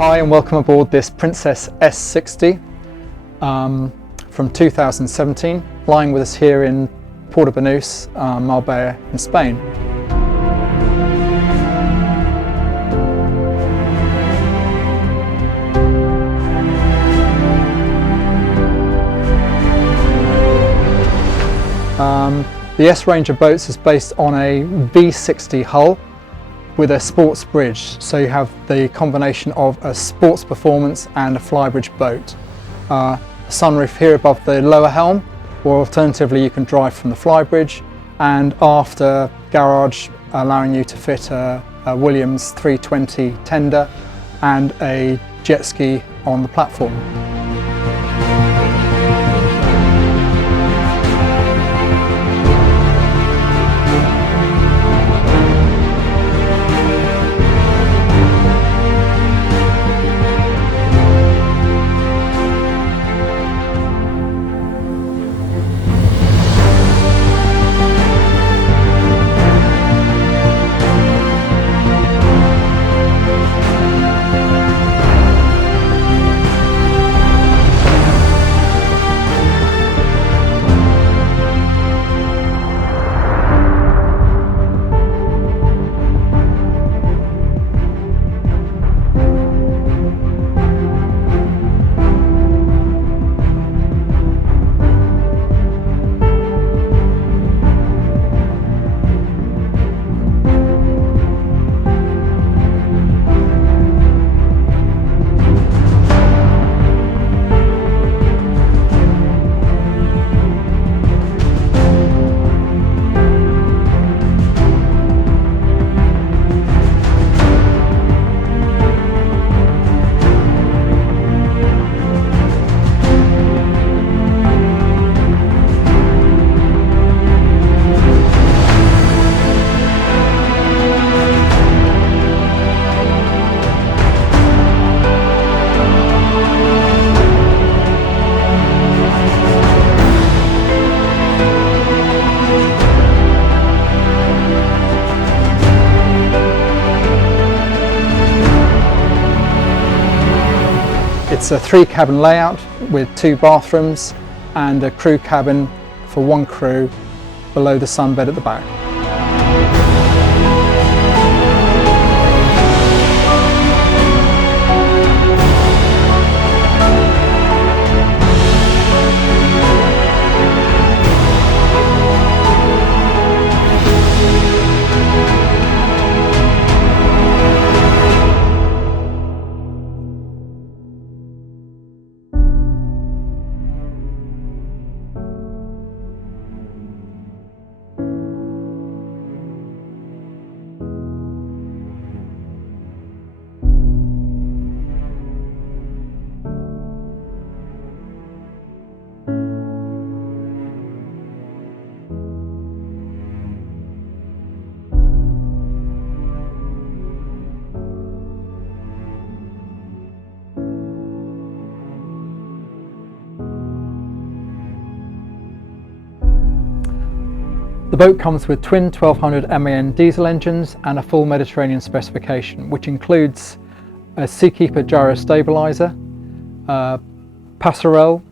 Hi and welcome aboard this Princess S60 from 2017, flying with us here in Puerto, Banus, Marbella in Spain. The S range of boats is based on a V60 hull with a Sportsbridge, so you have the combination of a sports performance and a flybridge boat. A sunroof here above the lower helm, or alternatively you can drive from the flybridge, and after garage allowing you to fit a Williams 320 tender and a jet ski on the platform. It's a 3-cabin layout with 2 bathrooms and a crew cabin for 1 crew below the sunbed at the back. The boat comes with twin 1200 MAN diesel engines and a full Mediterranean specification, which includes a Seakeeper gyro stabiliser, passerelle,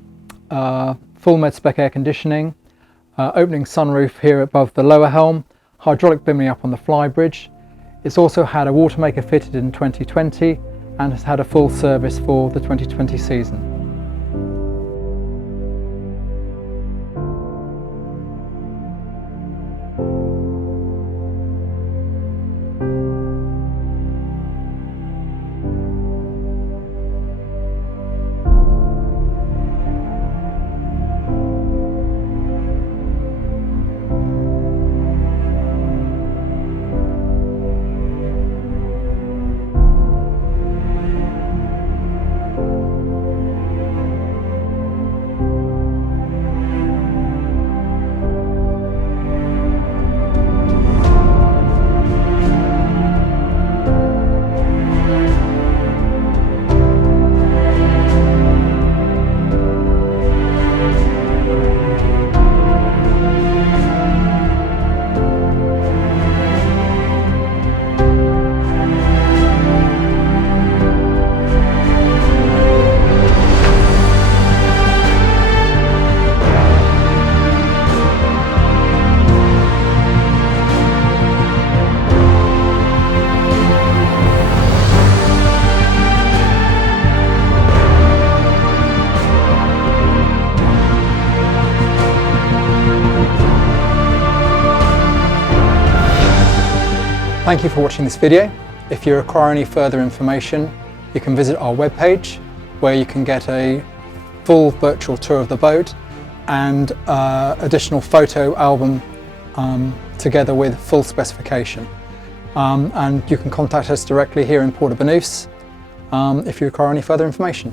full med-spec air conditioning, opening sunroof here above the lower helm, hydraulic bimini up on the flybridge. It's also had a Watermaker fitted in 2020 and has had a full service for the 2020 season. Thank you for watching this video. If you require any further information, you can visit our webpage where you can get a full virtual tour of the boat and additional photo album together with full specification. And you can contact us directly here in Puerto Banus if you require any further information.